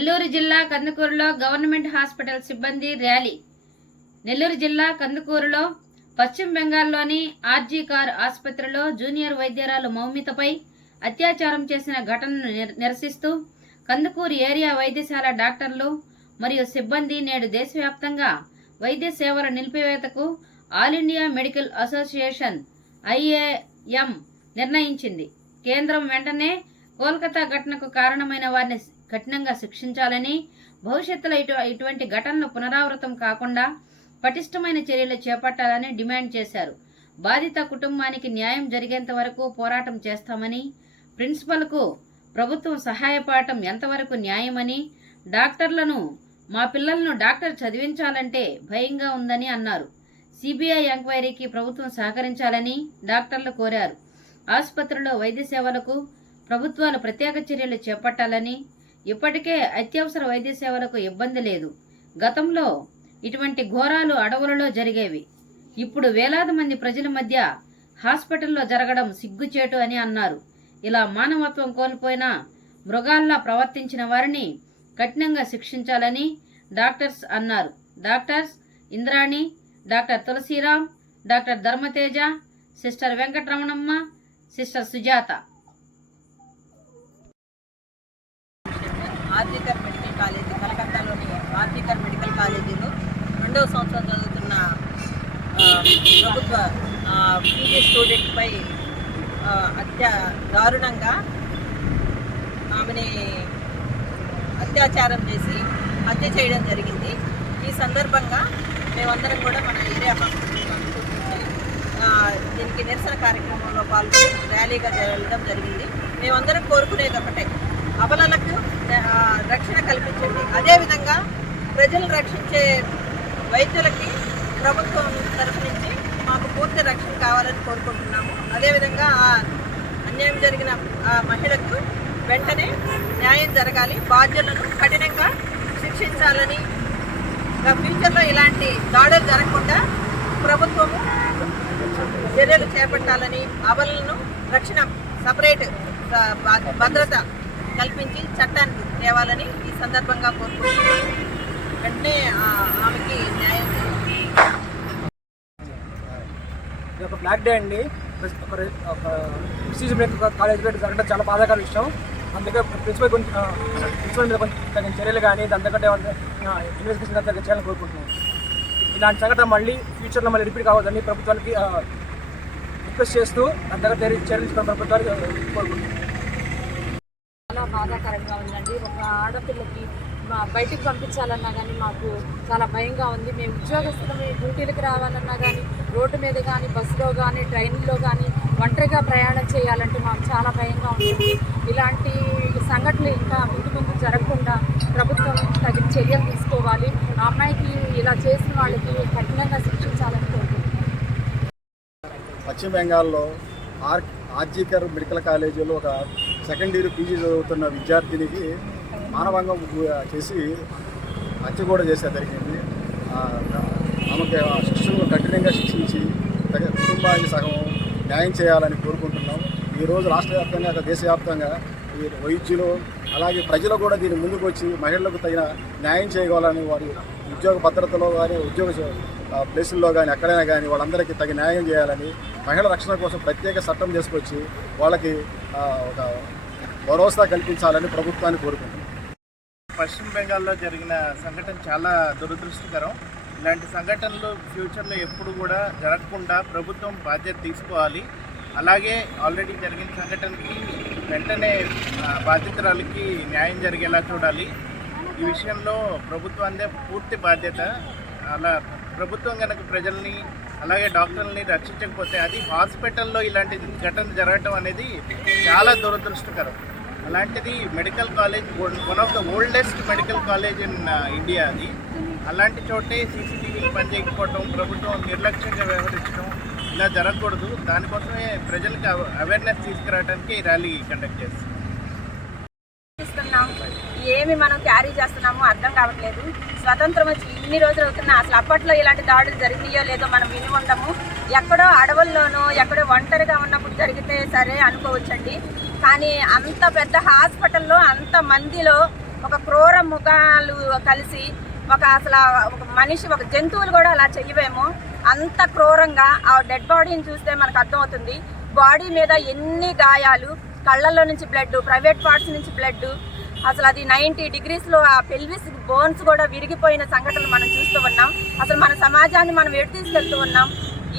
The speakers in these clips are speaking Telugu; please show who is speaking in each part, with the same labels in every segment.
Speaker 1: నెల్లూరు జిల్లా కందుకూరులో గవర్నమెంట్ హాస్పిటల్ సిబ్బంది ర్యాలీ. నెల్లూరు జిల్లా కందుకూరులో పశ్చిమ బెంగాల్లోని ఆర్జీ కార్ ఆసుపత్రిలో జూనియర్ వైద్యరాలు మౌమితపై అత్యాచారం చేసిన ఘటనను నిరసిస్తూ కందుకూరు ఏరియా వైద్యశాల డాక్టర్లు మరియు సిబ్బంది నేడు దేశవ్యాప్తంగా వైద్య సేవల నిలిపివేతకు all India medical association IAM నిర్ణయించింది. కేంద్రం వెంటనే కోల్కతా ఘటనకు కారణమైన వారిని కఠినంగా శిక్షించాలని భవిష్యత్తులో ఇటు ఇటువంటి ఘటనలు పునరావృతం కాకుండా పటిష్టమైన చర్యలు చేపట్టాలని డిమాండ్ చేశారు. బాధిత కుటుంబానికి న్యాయం జరిగేంత వరకు పోరాటం చేస్తామని ప్రిన్సిపల్కు ప్రభుత్వం సహాయపడటం ఎంతవరకు న్యాయమని డాక్టర్లను మా పిల్లలను డాక్టర్ చదివించాలంటే భయంగా ఉందని అన్నారు. సిబిఐ ఎంక్వైరీకి ప్రభుత్వం సహకరించాలని డాక్టర్లు కోరారు. ఆసుపత్రిలో వైద్య సేవలకు ప్రభుత్వాలు ప్రత్యేక చర్యలు చేపట్టాలని ఇప్పటికే అత్యవసర వైద్య సేవలకు ఇబ్బంది లేదు. గతంలో ఇటువంటి ఘోరాలు అడవులలో జరిగేవి. ఇప్పుడు వేలాది మంది ప్రజల మధ్య హాస్పిటల్లో జరగడం సిగ్గుచేటు అని అన్నారు. ఇలా మానవత్వం కోల్పోయిన మృగాల్లా ప్రవర్తించిన వారిని కఠినంగా శిక్షించాలని డాక్టర్స్ అన్నారు. Doctors Indrani doctor Tulasiram doctor Dharmateja sister Venkataramanamma sister Sujatha
Speaker 2: RG Kar medical college కలకత్తాలోని RG Kar medical కాలేజీలో రెండవ సంవత్సరం చదువుతున్న ప్రభుత్వ పీజీ స్టూడెంట్పై అత్య దారుణంగా ఆమెని అత్యాచారం చేసి హత్య చేయడం జరిగింది. ఈ సందర్భంగా మేమందరం కూడా మన ఏరియా దీనికి నిరసన కార్యక్రమంలో పాల్గొని ర్యాలీగా వెళ్ళడం జరిగింది. మేమందరం కోరుకునేది ఒకటే అబలలకు రక్షణ కల్పించండి అదేవిధంగా ప్రజలు రక్షించే వైద్యులకి ప్రభుత్వం తరఫు నుంచి మాకు పూర్తి రక్షణ కావాలని కోరుకుంటున్నాము. అదేవిధంగా ఆ అన్యాయం జరిగిన ఆ మహిళకు వెంటనే న్యాయం జరగాలి. బాధ్యులను కఠినంగా శిక్షించాలని ఫ్యూచర్లో ఇలాంటి దాడులు జరగకుండా ప్రభుత్వము చర్యలు చేపట్టాలని అబలను రక్షణ సపరేట్ భద్రత కల్పించి చట్టాన్ని తేవాలని ఈ సందర్భంగా కోరుకుంటున్నాను. వెంటనే ఆమెకి న్యాయం
Speaker 3: ఇది ఒక బ్లాక్ డే అండి. ఒక రే- ప్రెస్టీజ్ బ్రేక్ కాలేజ్ బ్రేక్ జరగడం చాలా బాధాకర విషయం. అందుకే ప్రిన్సిపల్ కొంచెం ప్రిన్సిపల్ మీద కొంచెం తగిన చర్యలు కానీ దాని తగ్గట్టు ఇన్వెస్టిగేషన్ తగ్గ చేయాలని కోరుకుంటున్నాం ఇలాంటి సంఘటన మళ్ళీ ఫ్యూచర్లో మళ్ళీ రిపీట్ కావద్దని ప్రభుత్వానికి రిక్వెస్ట్ చేస్తూ దాని తగ్గ చర్యలు తీసుకున్న ప్రభుత్వానికి కోరుకుంటున్నాం
Speaker 4: బాధాకరంగా ఉందండి. ఒక ఆడపిల్లకి మా బయటికి పంపించాలన్నా కానీ మాకు చాలా భయంగా ఉంది. మేము ఉద్యోగస్తులమే డ్యూటీలకు రావాలన్నా కానీ రోడ్డు మీద కానీ బస్సులో కానీ ట్రైన్లో కానీ ఒంటరిగా ప్రయాణం చేయాలంటే మాకు చాలా భయంగా ఉంటుంది. ఇలాంటి సంఘటనలు ఇంకా ముందు ముందు జరగకుండా ప్రభుత్వం తగిన చర్యలు తీసుకోవాలి. ఆ అమ్మాయికి ఇలా చేసిన వాళ్ళకి కఠినంగా శిక్షించాలని కోరుకుంటున్నాను.
Speaker 5: పశ్చిమ బెంగాల్లో ఆర్ ఆర్జీకర్ మెడికల్ కాలేజీలో ఒక సెకండ్ ఇయర్ పీజీ చదువుతున్న విద్యార్థినికి మానవంగం చేసి హత్య కూడా చేసే జరిగింది. ఆమెకి ఆ శిక్షను కఠినంగా శిక్షించి తగ- కుటుంబానికి సగం న్యాయం చేయాలని కోరుకుంటున్నాం. ఈరోజు రాష్ట్ర వ్యాప్తంగా దేశవ్యాప్తంగా ఈ వైద్యులు అలాగే ప్రజలు కూడా దీని ముందుకు వచ్చి మహిళలకు తగిన న్యాయం చేయగలని వారి ఉద్యోగ భద్రతలో కానీ ఉద్యోగ ప్లేసుల్లో కానీ ఎక్కడైనా కానీ వాళ్ళందరికీ తగిన న్యాయం చేయాలని మహిళల రక్షణ కోసం ప్రత్యేక చట్టం తీసుకొచ్చి వాళ్ళకి ఒక భరోసా కల్పించాలని ప్రభుత్వాన్ని కోరుకుంటున్నాం.
Speaker 6: పశ్చిమ బెంగాల్లో జరిగిన సంఘటన చాలా దురదృష్టకరం. ఇలాంటి సంఘటనలు ఫ్యూచర్లో ఎప్పుడు కూడా జరగకుండా ప్రభుత్వం బాధ్యత తీసుకోవాలి. అలాగే ఆల్రెడీ జరిగిన సంఘటనకి వెంటనే బాధితురాలకి న్యాయం జరిగేలా చూడాలి. ఈ విషయంలో ప్రభుత్వాన్ని పూర్తి బాధ్యత. అలా ప్రభుత్వం కనుక ప్రజల్ని అలాగే డాక్టర్లని రక్షించకపోతే అది హాస్పిటల్లో ఇలాంటి ఘటన జరగటం అనేది చాలా దురదృష్టకరం. అలాంటిది medical college one of the oldest medical college in India అది. అలాంటి చోటే సీసీటీవీలు పనిచేయకపోవటం ప్రభుత్వం నిర్లక్ష్యంగా వ్యవహరించడం ఇలా జరగకూడదు. దానికోసమే ప్రజలకు అవేర్నెస్ తీసుకురావడానికి ఈ ర్యాలీ కండక్ట్ చేస్తాం
Speaker 7: ఏమి మనం క్యారీ చేస్తున్నామో అర్థం కావట్లేదు. స్వతంత్రం వచ్చి ఇన్ని రోజులు అవుతున్నా అసలు అప్పట్లో ఇలాంటి దాడులు జరిగినాయో లేదో మనం విని ఉండము. ఎక్కడో అడవుల్లోనో ఎక్కడో ఒంటరిగా ఉన్నప్పుడు జరిగితే సరే అనుకోవచ్చండి. కానీ అంత పెద్ద హాస్పిటల్లో అంత మందిలో ఒక క్రూర ముఖాలు కలిసి ఒక అసలు ఒక మనిషి ఒక జంతువులు కూడా అలా చెయ్యవేమో. అంత క్రూరంగా ఆ డెడ్ బాడీని చూస్తే మనకు అర్థమవుతుంది. బాడీ మీద ఎన్ని గాయాలు కళ్ళల్లో నుంచి బ్లడ్ ప్రైవేట్ పార్ట్స్ నుంచి బ్లడ్ అసలు అది నైంటీ డిగ్రీస్లో ఆ పెల్విస్ బోన్స్ కూడా విరిగిపోయిన సంఘటనలు మనం చూస్తూ ఉన్నాం. అసలు మన సమాజాన్ని మనం ఎటు తీసుకెళ్తూ ఉన్నాం?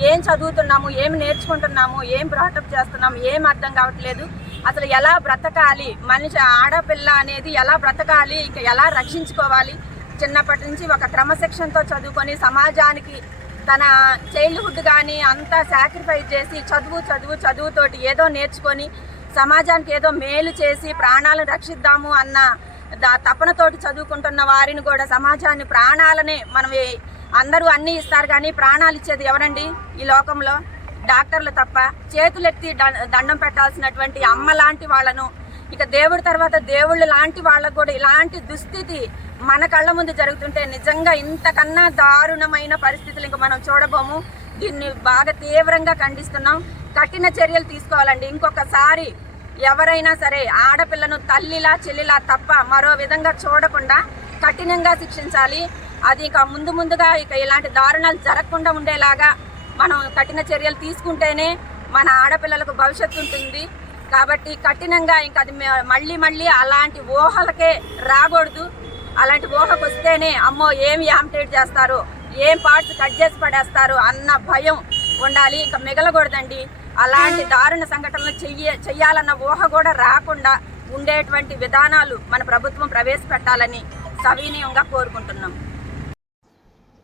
Speaker 7: ఏం చదువుతున్నాము ఏం నేర్చుకుంటున్నాము ఏం బ్రాటప్ చేస్తున్నాము ఏం అర్థం కావట్లేదు. అసలు ఎలా బ్రతకాలి? మనిషి ఆడపిల్ల అనేది ఎలా బ్రతకాలి? ఇక ఎలా రక్షించుకోవాలి? చిన్నప్పటి నుంచి ఒక క్రమశిక్షణతో చదువుకొని సమాజానికి తన చైల్డ్హుడ్ కానీ అంతా సాక్రిఫైస్ చేసి చదువు చదువు చదువుతోటి ఏదో నేర్చుకొని సమాజానికి ఏదో మేలు చేసి ప్రాణాలను రక్షిద్దాము అన్న దా తపనతోటి చదువుకుంటున్న వారిని కూడా సమాజాన్ని ప్రాణాలనే మనం ఏ- అందరూ అన్నీ ఇస్తారు కానీ ప్రాణాలు ఇచ్చేది ఎవరండి ఈ లోకంలో? డాక్టర్లు తప్ప చేతులెత్తి దండం పెట్టాల్సినటువంటి అమ్మ లాంటి వాళ్ళను ఇక దేవుడి తర్వాత దేవుళ్ళు లాంటి వాళ్ళకు కూడా ఇలాంటి దుస్థితి మన కళ్ళ ముందు జరుగుతుంటే నిజంగా ఇంతకన్నా దారుణమైన పరిస్థితులు ఇంకా మనం చూడబోము. దీన్ని బాగా తీవ్రంగా ఖండిస్తున్నాం. కఠిన చర్యలు తీసుకోవాలండి. ఇంకొకసారి ఎవరైనా సరే ఆడపిల్లను తల్లిలా చెల్లిలా తప్ప మరో విధంగా చూడకుండా కఠినంగా శిక్షించాలి. అది ఇక ముందు ముందుగా ఇక ఇలాంటి దారుణాలు జరగకుండా ఉండేలాగా మనం కఠిన చర్యలు తీసుకుంటేనే మన ఆడపిల్లలకు భవిష్యత్తు ఉంటుంది. కాబట్టి కఠినంగా ఇంకా అది మళ్ళీ మళ్ళీ అలాంటి ఊహలకే రాకూడదు. అలాంటి ఊహకు వస్తేనే అమ్మో ఏం యాంటేట్ చేస్తారు ఏం పార్ట్స్ కట్ చేసి పడేస్తారు అన్న భయం ఉండాలి. ఇంకా మిగలకూడదండి. అలాంటి దారుణ సంఘటనలు చెయ్య చెయ్యాలన్న ఊహ కూడా రాకుండా ఉండేటువంటి విధానాలు మన ప్రభుత్వం ప్రవేశపెట్టాలని సవినీయంగా కోరుకుంటున్నాం.